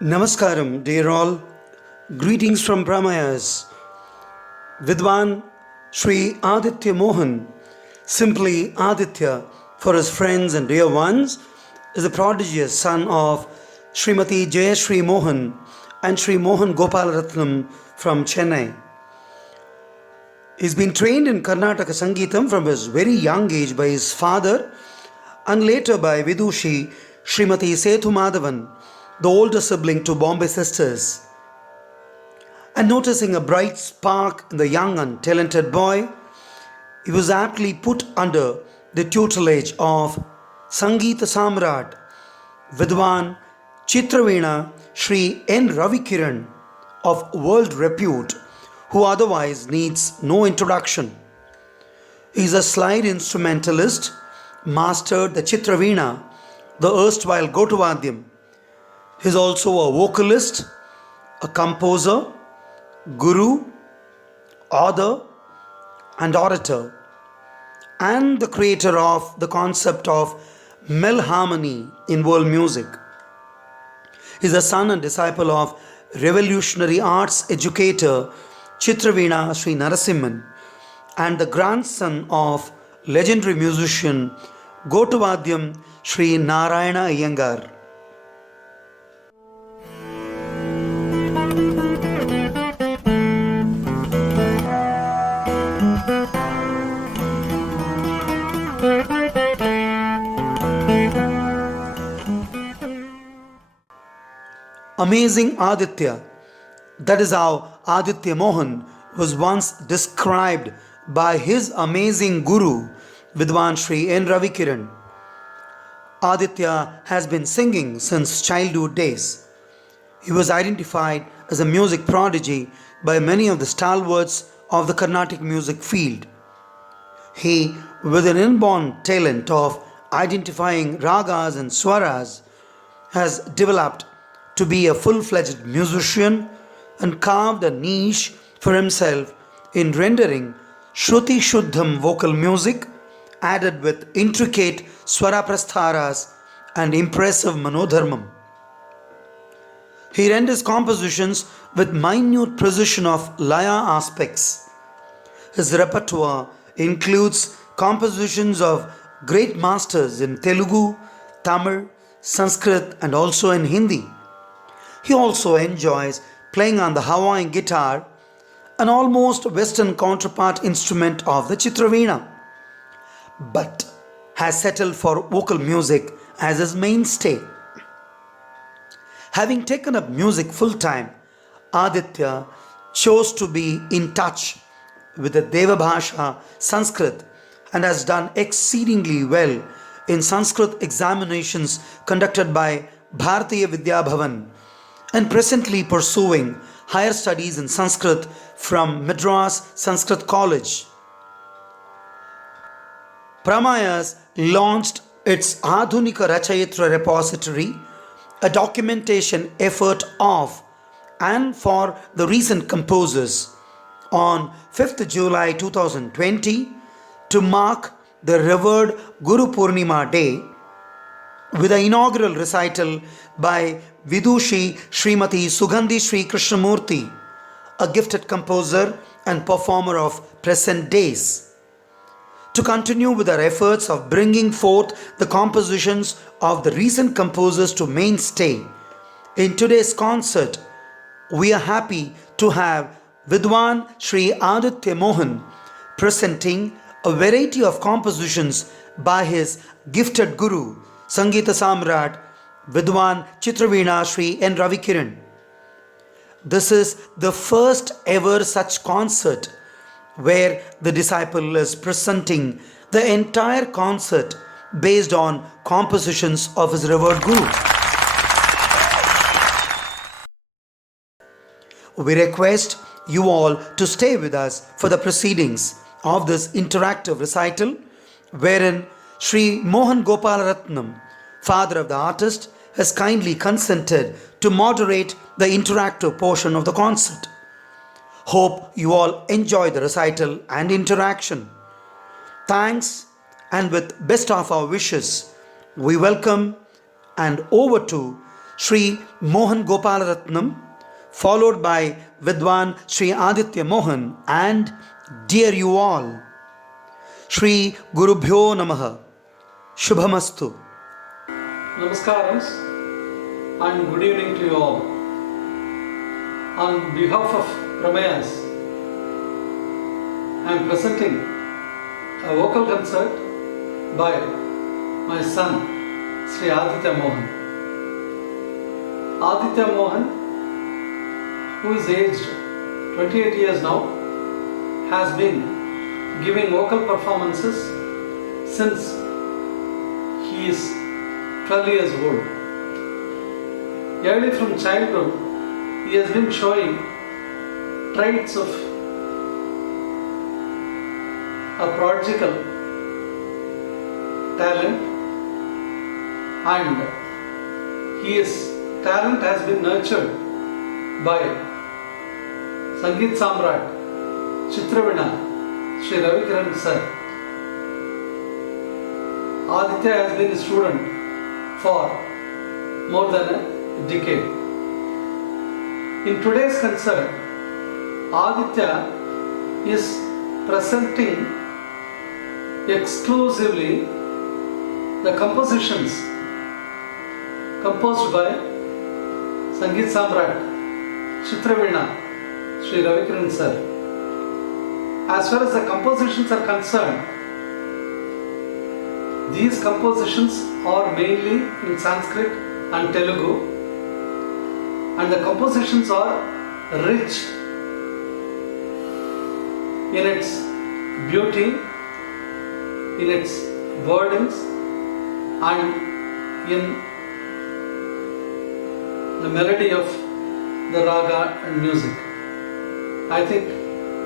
Namaskaram, dear all. Greetings from Brahmayas. Vidwan Sri Aditya Mohan, simply Aditya for his friends and dear ones, is the prodigious son of Srimati Jayashree Mohan and Sri Mohan Gopalaratnam from Chennai. He's been trained in Karnataka Sangeetam from his very young age by his father and later by Vidushi Srimati Sethu Madhavan, the older sibling to Bombay sisters. And noticing a bright spark in the young and talented boy, he was aptly put under the tutelage of Sangeeta Samrat, Vidwan Chitraveena Sri N. Ravikiran of world repute, who otherwise needs no introduction. He is a slide instrumentalist, mastered the Chitraveena, the erstwhile Gotavadyam. He is also a vocalist, a composer, guru, author, and orator, and the creator of the concept of melharmony in world music. He is a son and disciple of revolutionary arts educator Chitraveena Sri Narasimhan and the grandson of legendary musician Gotavadyam Sri Narayana Iyengar. Amazing Aditya. That is how Aditya Mohan was once described by his amazing guru, Vidwan Sri N. Ravikiran. Aditya has been singing since childhood days. He was identified as a music prodigy by many of the stalwarts of the Carnatic music field. He, with an inborn talent of identifying ragas and swaras, has developed to be a full-fledged musician and carved a niche for himself in rendering Shruti Shuddham vocal music added with intricate swara prastharas and impressive manodharmam. He renders compositions with minute precision of laya aspects. His repertoire includes compositions of great masters in Telugu, Tamil, Sanskrit, and also in Hindi. He also enjoys playing on the Hawaiian guitar, an almost Western counterpart instrument of the Chitraveena, but has settled for vocal music as his mainstay. Having taken up music full-time, Aditya chose to be in touch with the Devabhasha Sanskrit and has done exceedingly well in Sanskrit examinations conducted by Bharatiya Vidya Bhavan and presently pursuing higher studies in Sanskrit from Madras Sanskrit College. Pramayas launched its Adhunika Rachayitra repository, a documentation effort of and for the recent composers, on 5th July 2020 to mark the revered Guru Purnima Day with the inaugural recital by Vidushi Srimati Sugandhi Sri Krishnamurti, a gifted composer and performer of present days. To continue with our efforts of bringing forth the compositions of the recent composers to mainstay, in today's concert, we are happy to have Vidwan Sri Aditya Mohan presenting a variety of compositions by his gifted guru, Sangeeta Samrat, Vidwan Chitraveena Sri N. Ravikiran. This is the first ever such concert where the disciple is presenting the entire concert based on compositions of his revered guru. We request you all to stay with us for the proceedings of this interactive recital wherein Sri Mohan Gopalaratnam, father of the artist, has kindly consented to moderate the interactive portion of the concert. Hope you all enjoy the recital and interaction. Thanks, and with best of our wishes, we welcome and over to Sri Mohan Gopalaratnam, followed by Vidwan Sri Aditya Mohan, and dear you all, Sri Gurubhyo Namaha. Shubhamastu. Namaskaram and good evening to you all. On behalf of Pramayas, I am presenting a vocal concert by my son, Sri Aditya Mohan. Aditya Mohan, who is aged 28 years now, has been giving vocal performances since he is 12 years old. Early from childhood, he has been showing traits of a prodigal talent, and his talent has been nurtured by Sangeet Samrat, Chitravina, Sri Ravikiran sir. Aditya has been a student for more than a decade. In today's concert, Aditya is presenting exclusively the compositions composed by Sangeet Samrat, Chitravina, Sri Ravikiran sir. As far as the compositions are concerned, these compositions are mainly in Sanskrit and Telugu, and the compositions are rich in its beauty, in its wordings, and in the melody of the raga and music. I think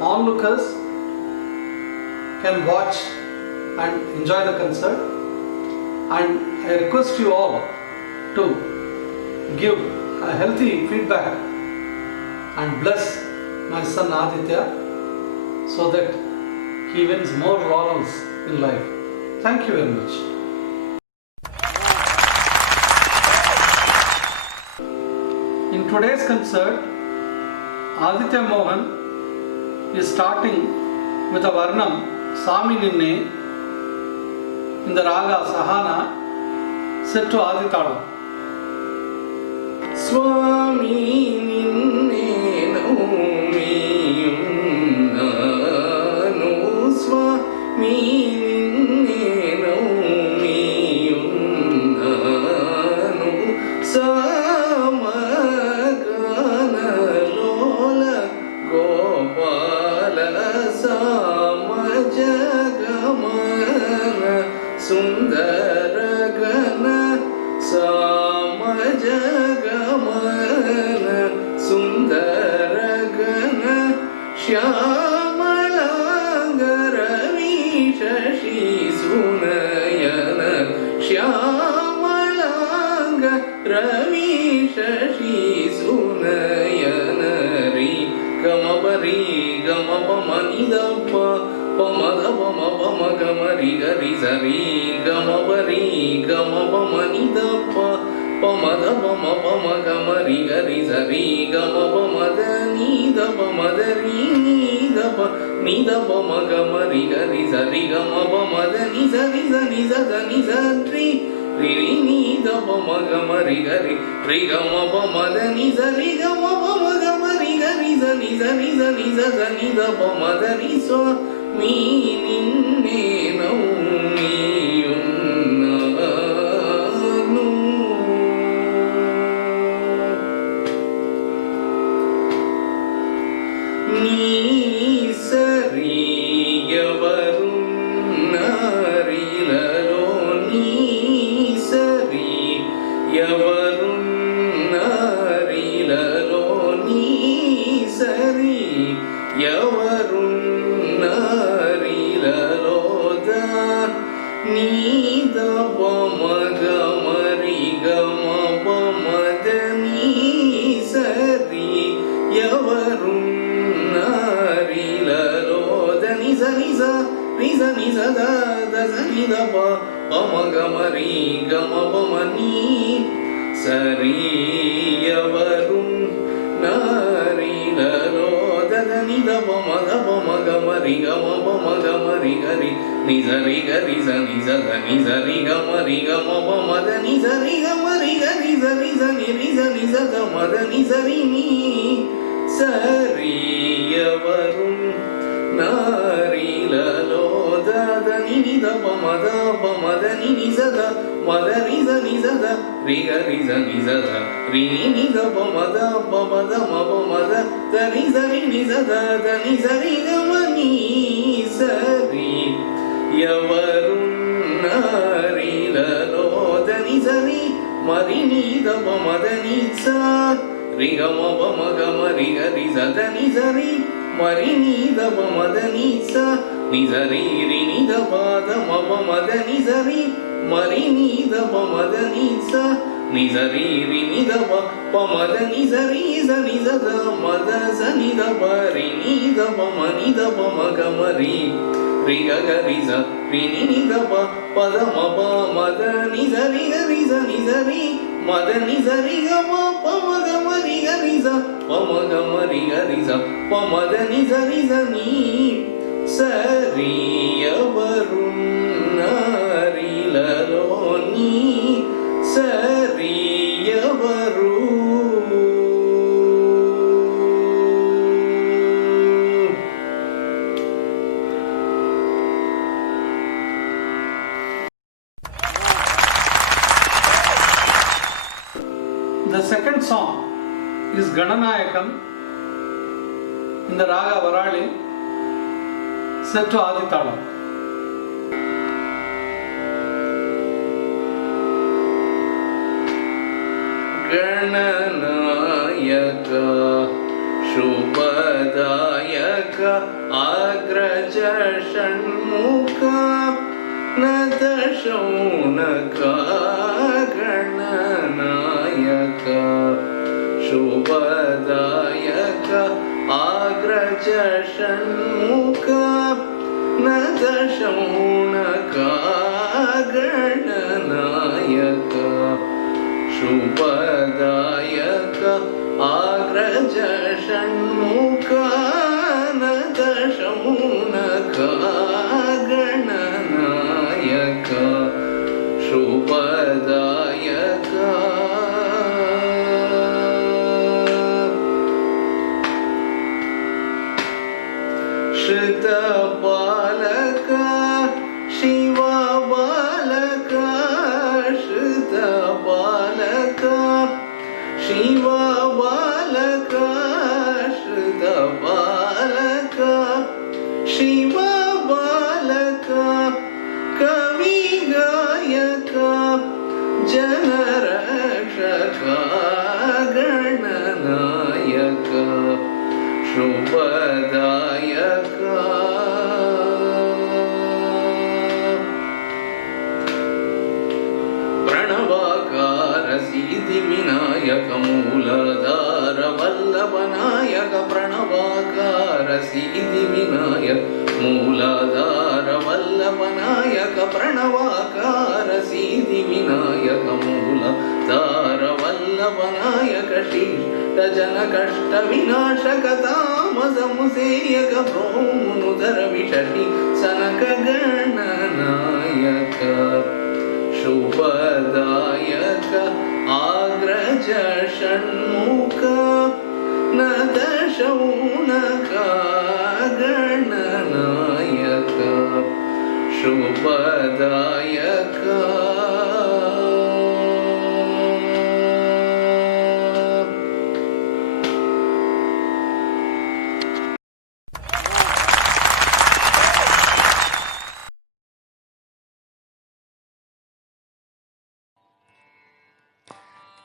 onlookers can watch and enjoy the concert, and I request you all to give a healthy feedback and bless my son Aditya so that he wins more laurels in life. Thank you very much. In today's concert, Aditya Mohan is starting with a Varnam Sami Ninne in the Raga Sahana set to Aditalam. Swami Ninne Naumiyum Nanu Swami Ninne Naumiyum Nanu Samagana Lola Gopala Samajagamana Sundaragana Samajagamana Sundaragana Shyamalangaravi Shashi Sunayana Shyamalangaravi Shashi Sunayana Ri Gamabari Gamapamanidapa Pamadapama Gamari Gari Zari Gamabari Gamapamanidapa Pamadapama Gamari Gari Zari Gamapamadani Dapamadari Nidapa Nidapama Gamari Gari Zari Gamapamadani Zari Zani Zani Zari Riri Nidapama Gamari Gari Rigamapamadani Zari Gamapama Gamari Gari Zani Zani Zani Zani Dapamadani Swami Ninne Naumiyum Nanu Ni Sari Yavarun Narilalo Ni Sari Yavarun Narilalo Ni Sari Yavarun Narilalo Da Ni Da Pamagamari Gamapamadani Sari Yavarun Narilalo Da Niza Niza Niza Niza Da Da Zani Da Pa Pamagamari Gamapamani சரியவரும் நாரிலலோ ததனி தபமகமரி கமபமகமரி கரி நிசரி கரி சனி சதனி சரி கமரி கமபமதனி சரி கமரி கரி சரி சனி ரிசனி சதமதனி சரி நீ சரியவரும் நாரிலலோ ததனி தபமதபமதனி நிசத மதனி சனி சத ரிகரி சனி சத ரினி நிதபமத பமத மபமத தனி சரி நிசத தனி சரி கமனி சரி யவரும் நாரிலலோ தனி சரி மரினி தபமதனி சா ரிகமபமகமரி கரி சதனி சரி மரினி தபமதனி சா நிசரி ரினி தபாத மபமதனி சரி மரினி தபமதனி சா நிசரி ரினி தப பமதனி சரி சனி சத மத சனி தபரினி தபமனி தபமகமரி ரிகரி ச ரினி தப பத மப மத நிசரி கரி சனி சரி மதனி சரி கம பமகமரி கரி ச பமகமரி கரி ச பமதனி சரி சனி சரியவரும் நாரிலலோ நீ சரியவரும் The second song is Gananayakam in the Raga Varali, set to Aditalam. Gananayak शुभदायक अग्रज षण्मुख नदशौनक गणनायक शुभदायक अग्रज षण्मुख नदशौनक गणनायक शुभदायक अग्रज षण्मुख नदशौनक गणनायक शुभदायक श्रुतबालक शिवबालक श्रुतबालक शिवबालक श्रुतबालक शिवबालक कवि गायक जनरक्षक गणनायक शुभदायक प्रणवाकार सिद्धिविनायक मूलाधार वल्लभनायक प्रणवाकार सिद्धिविनायक मूलाधार वल्लभनायक प्रणवाकार सिद्धिविनायक मूलाधार वल्लभनायक शिष्ट जन कष्ट विनाशक तामस मुसेयक भ्रोमुनुधर विषति सनक गणनायक शुभदायक अग्रज Shanmukha नदशौनक Gananayak शुभदायक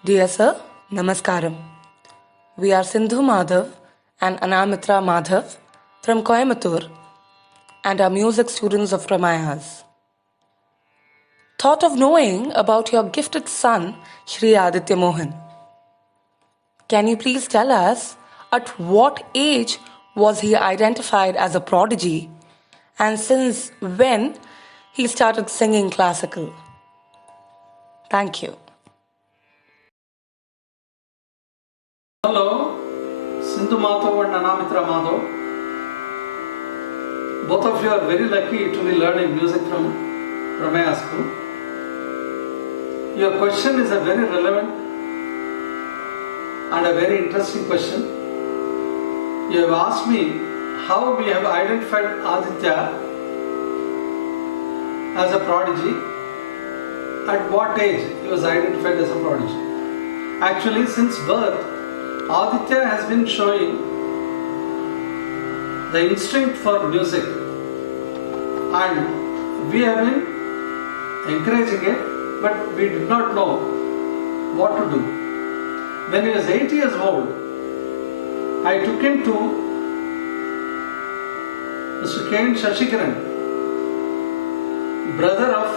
Dear Sir, Namaskaram. We are Sindhu Madhav and Anamitra Madhav from Coimbatore and are music students of Ramayas. Thought of knowing about your gifted son, Shri Aditya Mohan. Can you please tell us at what age was he identified as a prodigy and since when he started singing classical? Thank you. Sindhu Madhav and Anamitra Madhav. Both of you are very lucky to be learning music from Ramaya School. Your question is a very relevant and a very interesting question. You have asked me how we have identified Aditya as a prodigy, at what age he was identified as a prodigy. Actually, since birth, Aditya has been showing the instinct for music, and we have been encouraging it, but we did not know what to do. When he was 8 years old, I took him to Mr. K. N. Shashikaran, brother of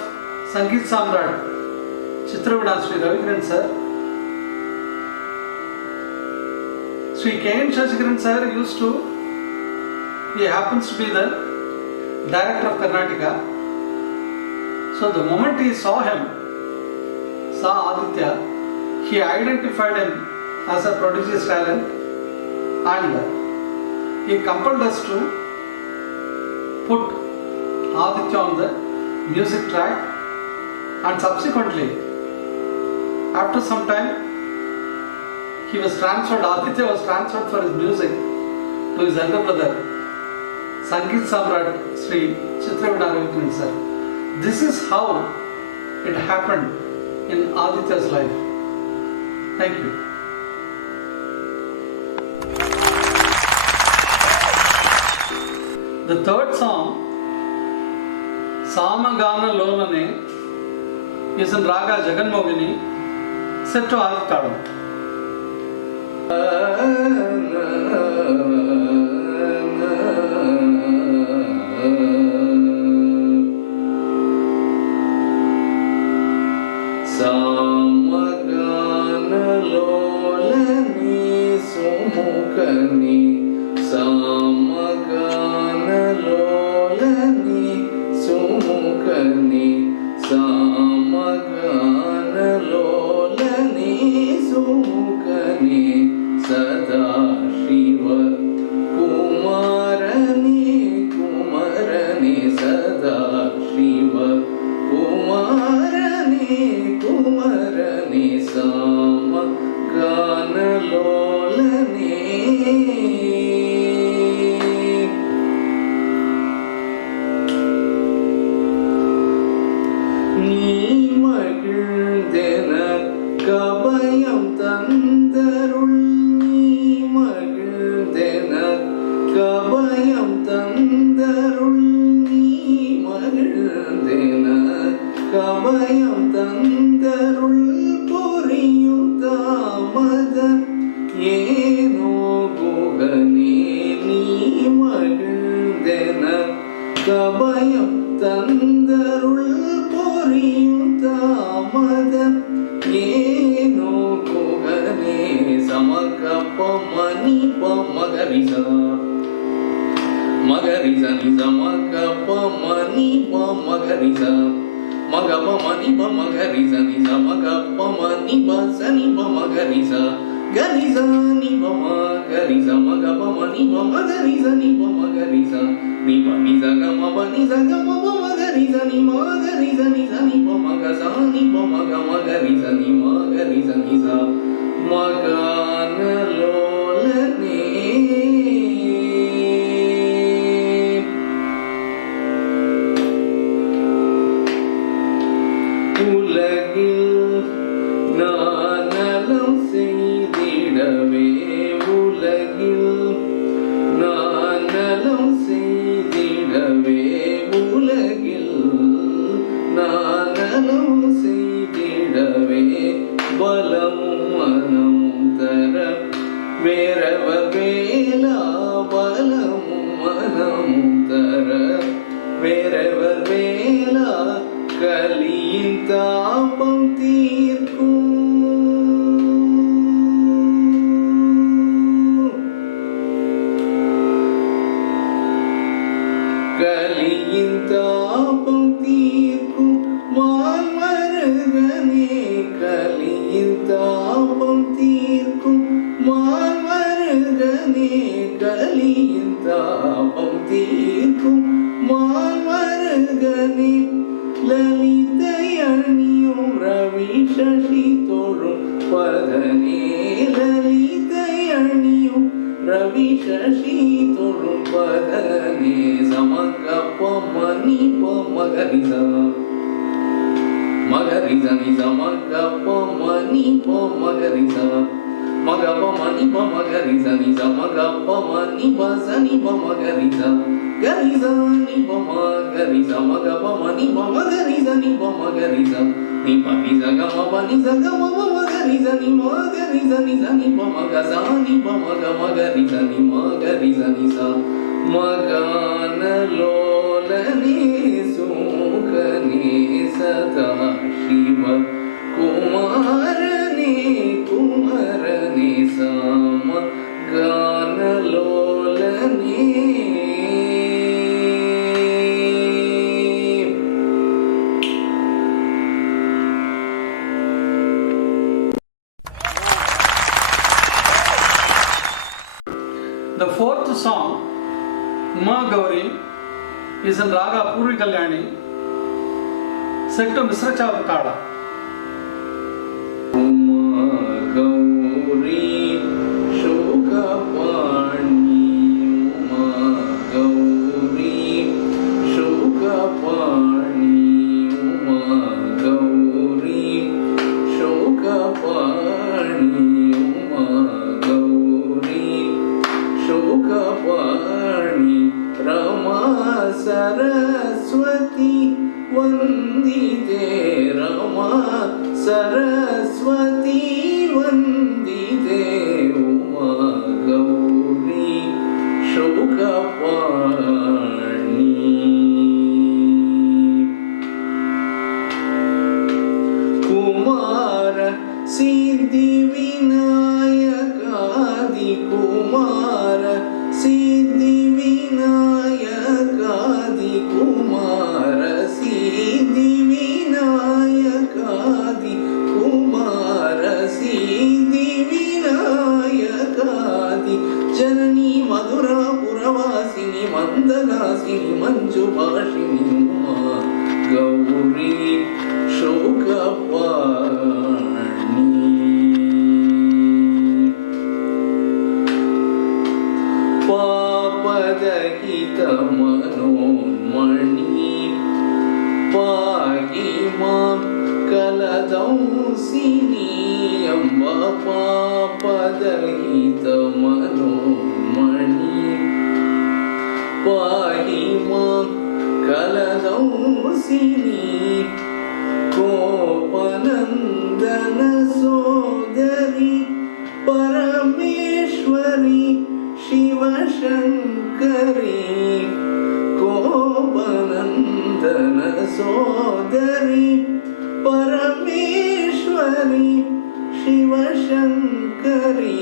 Sangeet Samrat, Chitravidan Sri Ravikran sir. Sri K. N. Shashikaran sir he happens to be the director of Karnataka. So the moment he saw Aditya, he identified him as a prodigious talent, and he compelled us to put Aditya on the music track, and subsequently, after some time, Aditya was transferred for his music to his elder brother, Sangeet Samrat Sri Chitravidan Ravikran sir. This is how it happened in Aditya's life. Thank you. The third song, Samagana Lolane, is in Raga Jaganmogini, set to Aditya. கலியின் தாபம் தீர்க்கும் மால்வருகனே रवि शशि तुर्पदने समग पमनि पमगरिसा मगरिसा नि समग पमनि पमगरिसा मग पमनि पमगरिसा नि समग पमनि पसनि पमगरिसा गरिसा नि पमगरिसा मग पमनि पमगरिसा नि पमगरिसा नि पनिसा ग पनिसा ग मगरिसा नि मगरिसा नि सनि पमगसा नि पमग मगरिसा नि मगरिसा नि सा मगान लोलने सुखने सदा शिव कुमारने कुमारने साम गान लोलने The fourth song, Ma Gauri, is in Raga Purvi Kalyani, set to Misra Chavakada. Saraswati वंदिते Rama Saraswati वंदिते Uma Gauri शुकपाणि Kumar सिद्धि विनायकादि कुमार सिद्धि विनायकादि कुमार सिद्धि विनायकादि कुमार सिद्धि विनायकादि जननी मधुरा पुरवासिनी मंदगासिनी मंजुभाषिनी उमा गौरी शोकपाणि पापदहित मनोन्मणि पाहि मां कलदंसिनी अम्ब पापदहित मनोन्मणि पाहि मां कलदंसिनी कोपनन्दन सोदरी परमेश्वरी शिवशङ्करी कोपनन्दन सोदरी परमेश्वरी शिवशङ्करी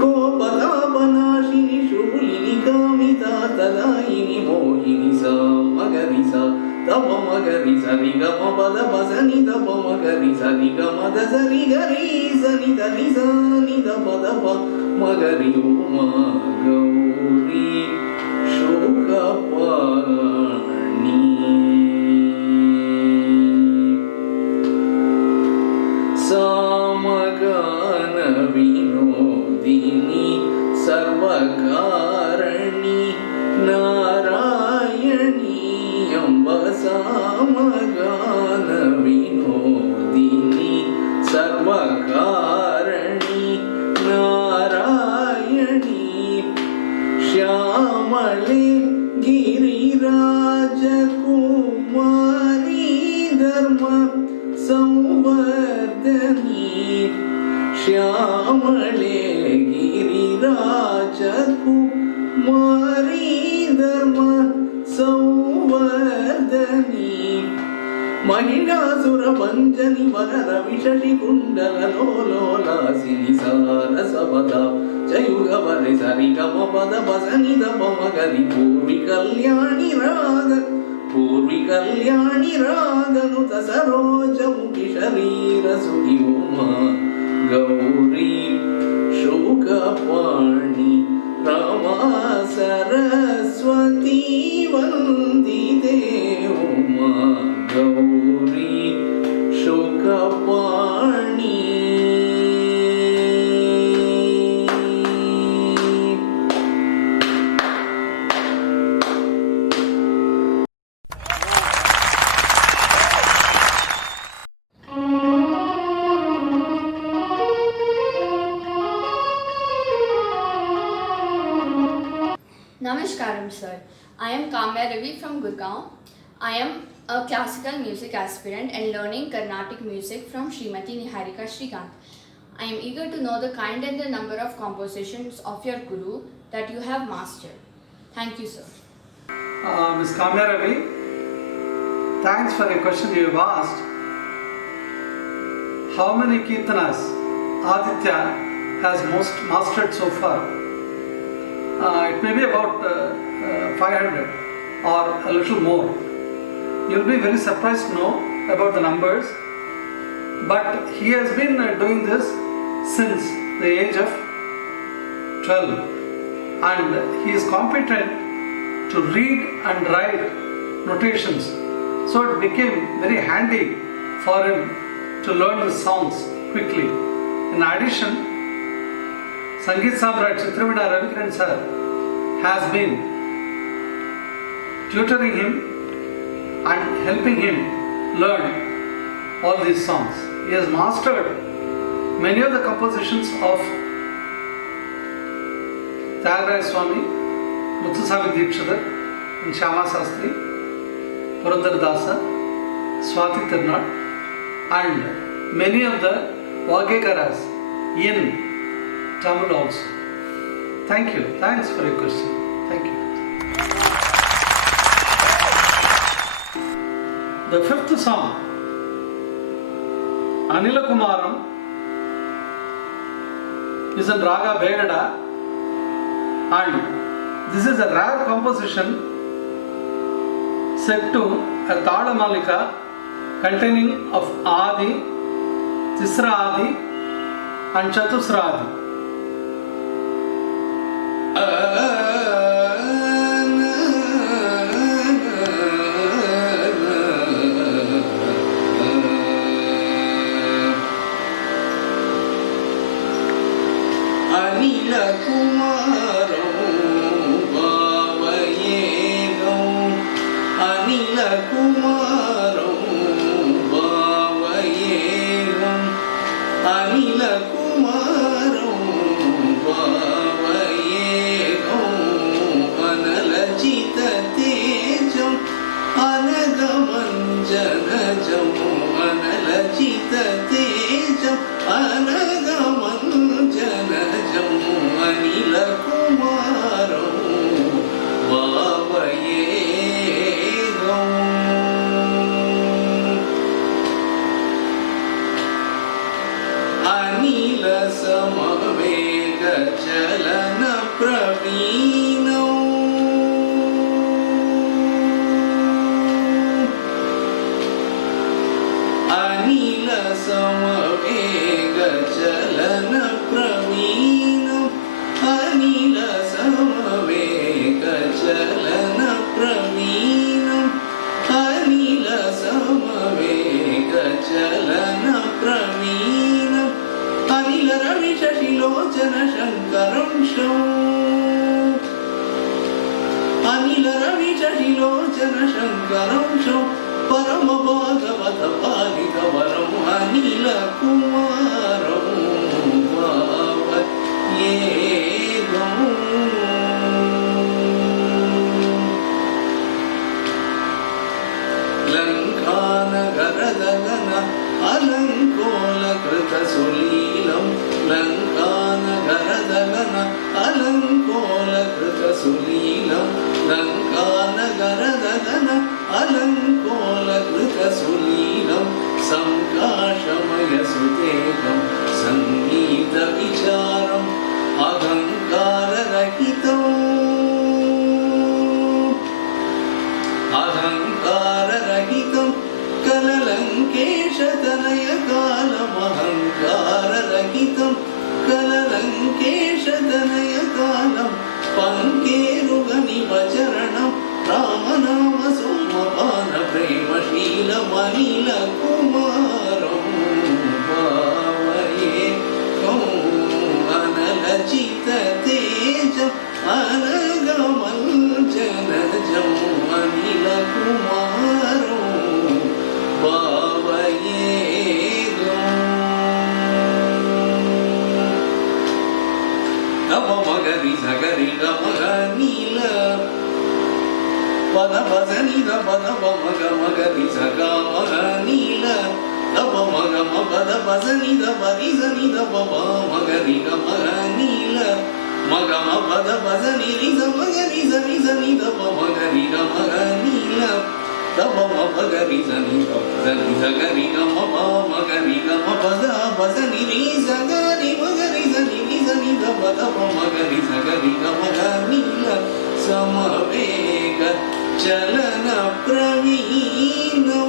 कोपदापनाशिनि शूलिनि कामिता तदायिनि मोहिनि सा मगरि सा तप मगरि सरि गम पद पसनि तप मगरि सरि गम द सरि गरि सनि धनि सनि तप तप मगरि उमा गौरी शोकपाणि सामगान विनोदिनी सर्वकारणि नारायणी अम्ब सामगान विनोदिनी सर्वकारणि नारायणी श्यामले गिरिराजकुमारी धर्म संवर्धनी श्यामले गिरिराजकुमारी धर्म संवर्धनी महिषासुर पंचनि वरर विशशि कुंडल लोलासिनि सारसपदा जयुगवरे सरि गम पद पसनि तप मगरि पूर्वि कल्याणि राग नुत सरोज मुखि शरीर सुखि Uma Gauri शोकपाणि Rama Saraswati वन्दिते Uma Gauri शोकपाणि Namaskaram, sir. I am Kamya Ravi from Gurgaon. I am a classical music aspirant and learning Carnatic music from Srimati Niharika Shrikant. I am eager to know the kind and the number of compositions of your Guru that you have mastered. Thank you, sir. Ms. Kamya Ravi, thanks for the question you have asked. How many Kirtanas Aditya has most mastered so far? It may be about 500 or a little more. You'll be very surprised to know about the numbers, but he has been doing this since the age of 12, and he is competent to read and write notations. So it became very handy for him to learn the songs quickly. In addition, Sangeet Samrat Chitravida Ravikiran sir has been tutoring him and helping him learn all these songs. He has mastered many of the compositions of Tyagaraja Swami, Muthuswami Dikshidhar, and Shyama Sastri, Purandara Dasa, Swati Tirunal, and many of the Vagekaras in Tamil also. Thank you. Thanks for your question. Thank you. The fifth song, Anila Kumaram, is in Raga Begada, and this is a rare composition set to a Tala Malika containing of Adi, Tisra Adi, and Chatusra Adi. Anila Kumaram Bhavayegam, Anila Kumaram Bhavayegam, Anila Kumaram Bhavayegam, Analajita Tejam, Anagamanjanajam, Analajita Tejam, Anagamanjanajam, Anila Kumaram Bhavayegam. Anila Samavega Chalana Pravinam, Anila Samavega Chalana Pravinam, Anila Samavega Chalana Pravinam, Anila Samavega Chalana Pravinam, Anila Ravi Shashilocana Shankaram Sham, Anila Ravi Shashilocana Shankaram Sham, Parama Bhagavata Paligavaram, Anila Kumaram Bhavayegam. Lankana Garadagana Alankola Krita Sulilam, Lankana Garadagana Alankola Krita Sulilam, Lankana Garadagana Alankola Krita Sulilam, Sankashamaya Sutekam, Sangeeta Vicharam, Agankara Rahitam, Agankara Rahitam, Kalalankesha Tanaya Kalam, Ahankara Rahitam, Kalalankesha Tanaya Kalam, Pankerugani Vacharanam, Ramanama Somapana Prema Sheelam, Anila Kumaram Bhavayegam, Analajita Tejam, Anagamanjanajam, Anila Kumaram Bhavayegam. தப மகரி சகரி கமக நீல பத பசனி பத மக மகரி சக மக நீல தப மக மபத பசனி பரி சனி தப மகரி கமக நீல மக மபத பசனி ரிச மகரி சனி சனி தப மகரி கமக நீல தப மகரி சனி சனி சகரி கம மகரி கம பத பசனி ரி சகரி மகரி சனி ரி சனி தப தப மகரி சகரி கமக நீல சமவேக चलन प्रवीणो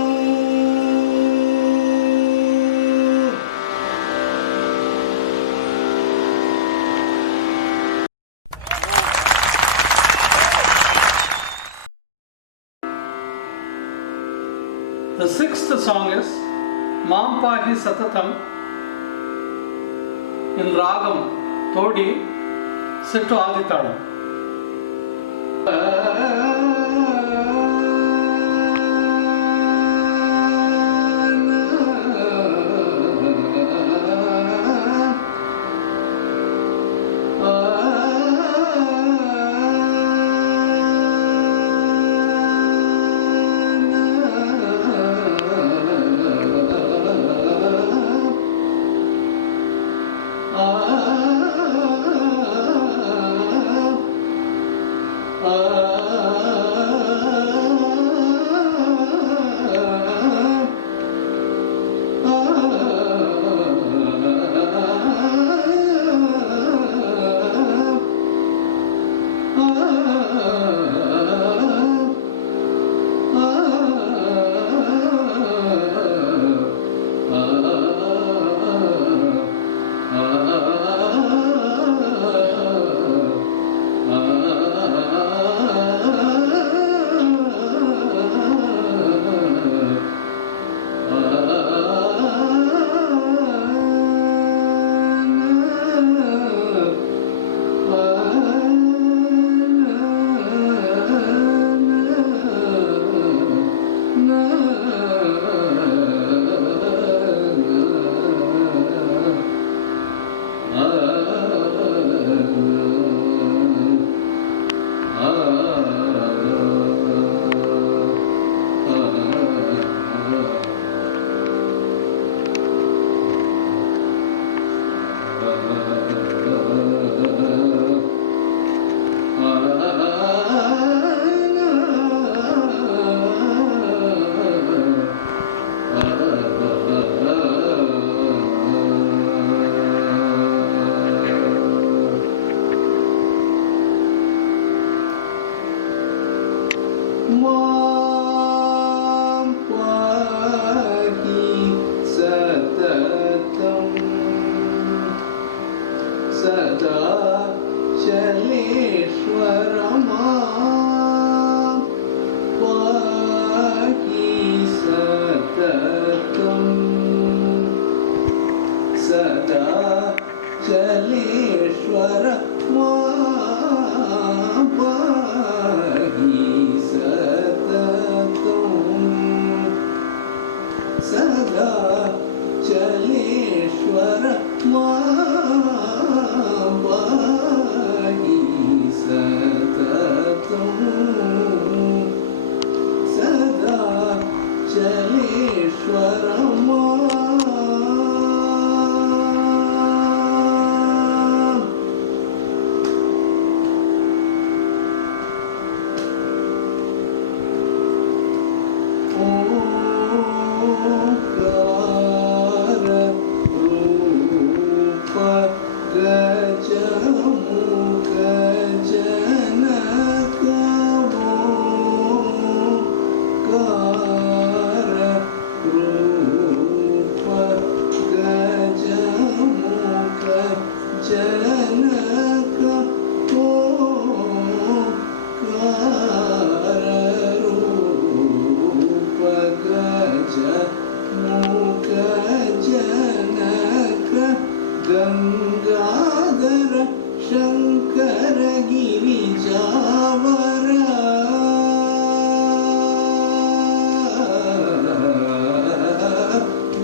The sixth song is Mam Pahi Satatam in Ragam Todi set to Aditalam.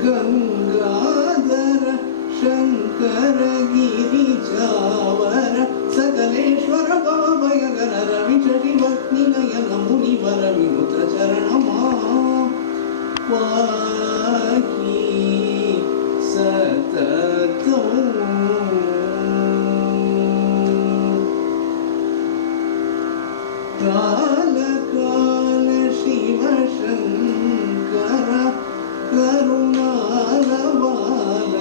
Gangadhar Shankar गिरिजावर काल काल शिव शंकर करुणालवाल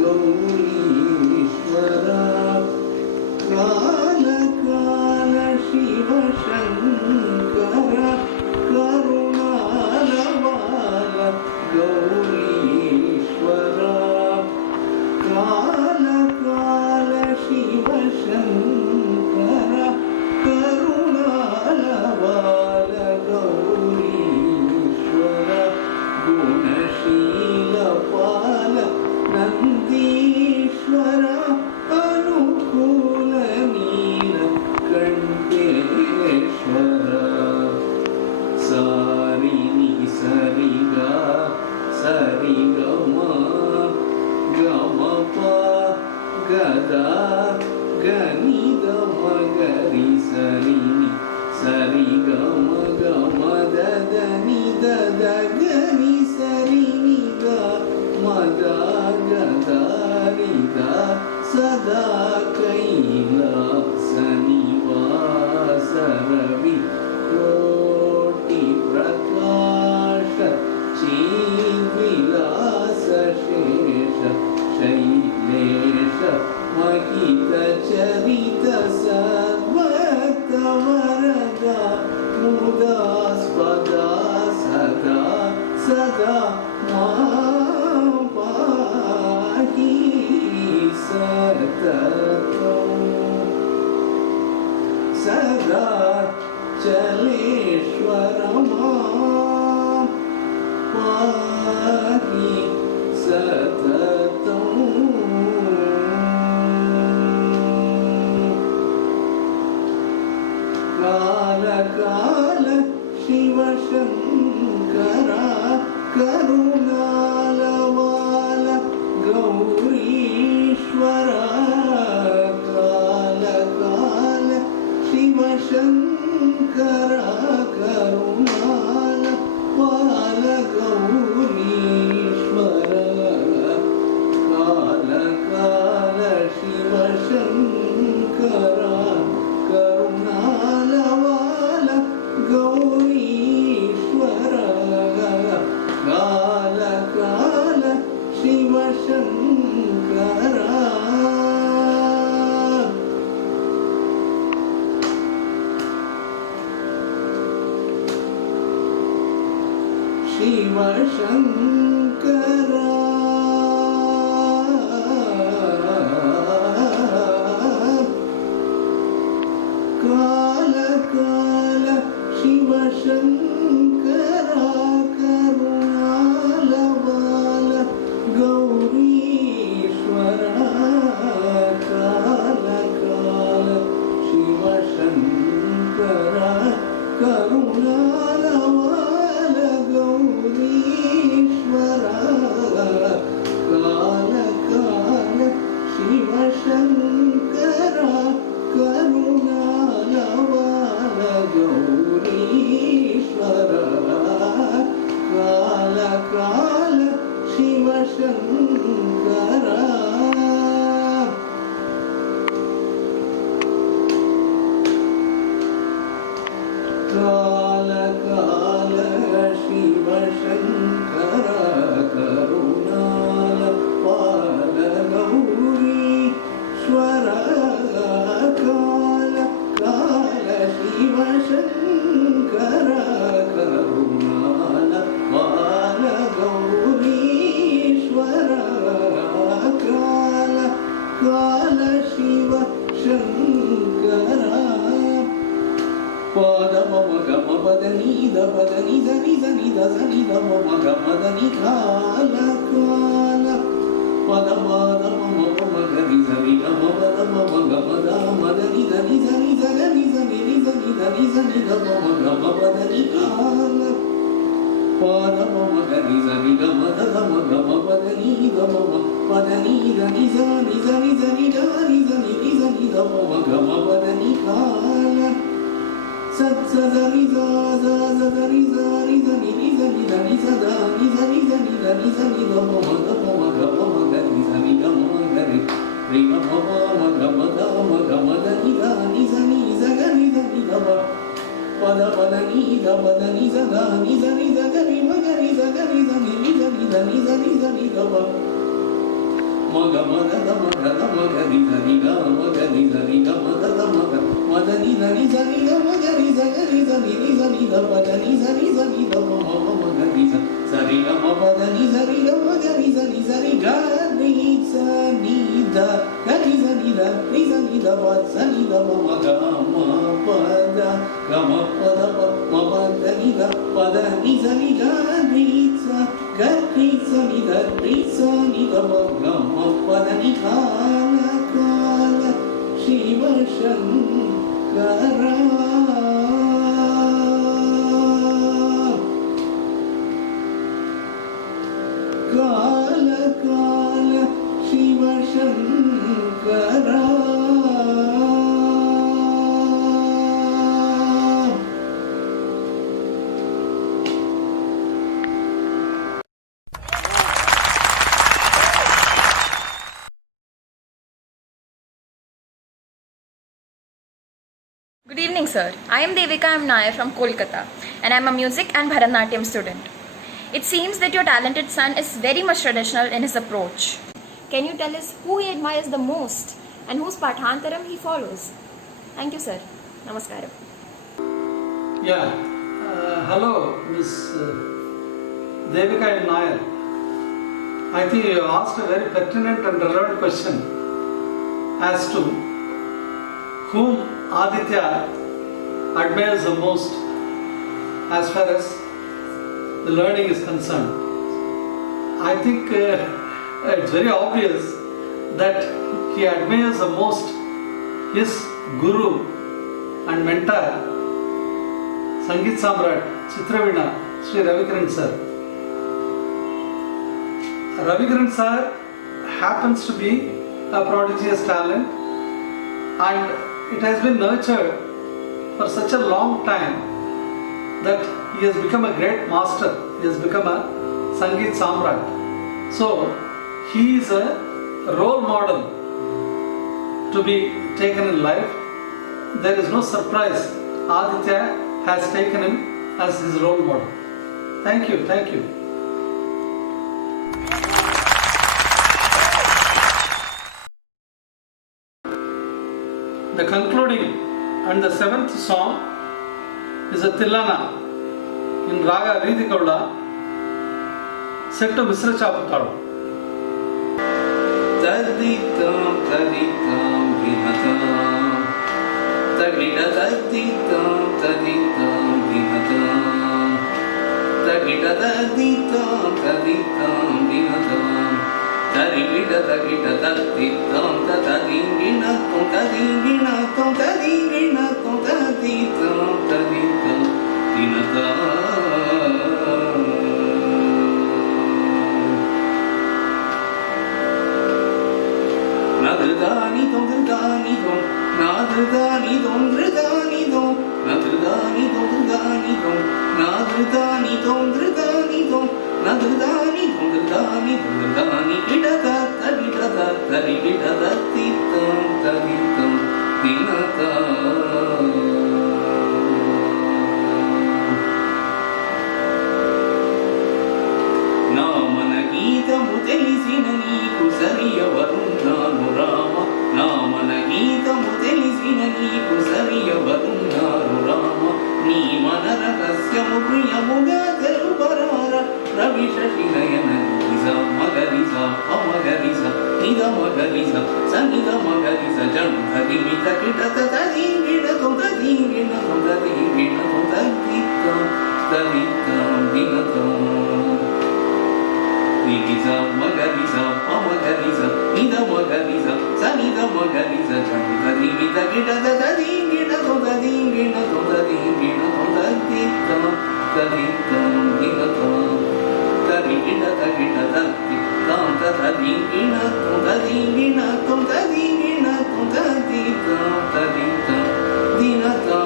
गौरीश्वरा काल काल शिव शंकर करुणालवाल गौरीश्वरा काल काल शिव शंकर करुणालवाल गौरीश्वरा गुणशील पाल नंदीश्वरा अनुकूल नील कंठेश्वरा सारिणी सरिगा सरिगमा गमपा गदा गनिद मगरि सरिणी सरिगम गम ददनि ददगनि सरिणि ग मदा गदारिदा सदा कैलास निवास रवि कोटि प्रकाश चिद्विलास शेष शैलेश महित चरित सर्वत वरदा मुदास्पदा सदा सदा मां पाहि सततम् सदा चलेश्वर मां पाहि सततम् काल काल शिव शंकरा करुणालवाल गौरीश्वरा काल काल शिव शंकरा करुणालवाल गौरीश्वरा काल काल शिव शंकरा करुणालवाल गौरीश्वरा काल काल शिव शंकरा शिव शंकरा काल काल शिव शंकरा करुणालवाल गौरीश्वरा काल काल शिव शंकरा करुणालवाल गौरीश्वरा काल काल शिव शंकरा करुणालवाल गौरीश्वरा काल काल शिव शंकरा काल काल शिव शंकरा करुणालवाल गौरीश्वरा काल काल शिव शंकरा करुणालवाल गौरीश्वरा काल काल शिव शंकरा पद मम गम पदनी द पदनी जनी जनी द जनी द मम गम पदनी काल काल पद पद मम मम गरि जनि गम पद मम गम द मदनी जनि जनि जनि जनि जनि जनि जनि द मम गम पदनी काल पद मम गरि जनि गम द गम गम पदनी द मम पदनी जनि जनि जनि जनि जनि जनि जनि द मम गम पदनी काल सत सदनि ज ज जनि जनि जनि जनि जनि सदा नि जनि जनि जनि जनि द मम द मम गम गरि जनि गम गरि रि ग म म ग म द म ग म द नि ग नि जनि जगनि जनि द म ni za ni za ga ni ma ga ni za ga ni za ni ni za ni za ni za ni za ni ga ma ga ma ga da ma ga da ma ga ni za ni ga ma ga ni za ni ga ma da da ma da ni za ni za ni ga ma ga ni za ga ni za ni ni za ni ga ma ga ni za ni za ni ga ma ga ni za sa ri ga ma ba da ni za ni ga ma ga ni za ni za ni ga ni za ni da ga ni za ni da ni za ni da ba za ni da ma ga ma pa da ga ma pa da ma pa da ni da pa da ni za ni ga ni za ga ni za ni da ni za ni da ma ga ma pa da ni kala kala shiva shankara kala kala shiva shankara Good evening, sir. I am Devika M. Nair from Kolkata, and I am a music and Bharatanatyam student. It seems that your talented son is very much traditional in his approach. Can you tell us who he admires the most and whose Pathantaram he follows? Thank you, sir. Namaskaram. Yeah. Hello, Miss Devika M. Nair. I think you asked a very pertinent and relevant question as to whom Aditya admires the most as far as the learning is concerned. I think it's very obvious that he admires the most his guru and mentor, Sangeet Samrat, Chitraveena, Sri Ravikiran sir. Ravikiran sir happens to be a prodigious talent, and it has been nurtured for such a long time that he has become a great master. He has become a Sangeet Samrat. So he is a role model to be taken in life. There is no surprise. Aditya has taken him as his role model. Thank you, thank you. The concluding and the seventh song is a Tillana in Raga Ridikaula, set to Misra Chaputadu. Taditam taditam vihatam Tagita taditam taditam vihatam Tagita taditam taditam vihatam Tarigita tagita taditam tadingina tadingina tadingina taditam taditam vihatam Nadrdani dom drdani dom Nadrdani dom drdani dom Nadrdani dom drdani dom Nadrdani dom drdani dom Nadrdani dom drdani dom drdani Gidada tadidada tadidada titam taditam dinatam నామన గీతము తెలిసిన నీకు సరియవరున్నాను రామ నామన గీతము తెలిసిన నీకు సరియవరున్నాను రామ నీ మన రహస్యము ప్రియముగా తెలుపరార రవి శశి నయన నిజ మగరిజ అమగరిజ నిగ మగరిజ సనిగ మగరిజ జంధరిమిత కిటత తదింగిణ తొందరింగిణ తొందరింగిణ తొందరితం తరితం దినతం Nigisa magariza amagariza nida magariza sanida magariza chanda nida gida da dingina toda dingina toda dingina toda dita tadita dinata tadingina tagita tadita toda dingina toda dingina toda dingina toda dita tadita dinata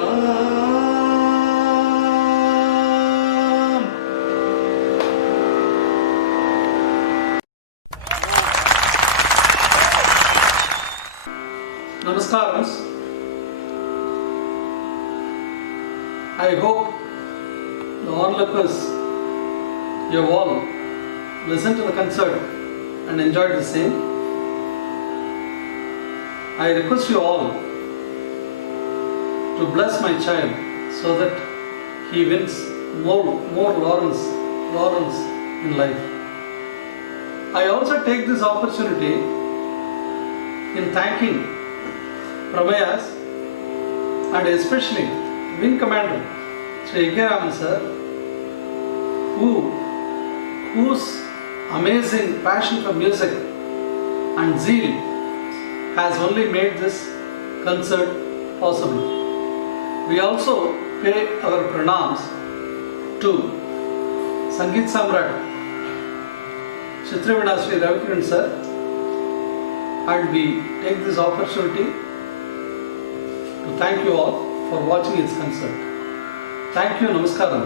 I hope the the onlookers, you have all listened to the concert and enjoyed the same. I request you all to bless my child so that he wins more laurels in life. I also take this opportunity in thanking Pramayas and especially Wing Commander Sri Igaraman sir, whose amazing passion for music and zeal has only made this concert possible. We also pay our pranams to Sangeet Samrat Chitraveena Sri Ravikiran sir, and we take this opportunity to thank you all for watching its concert. Thank you, Namaskaram.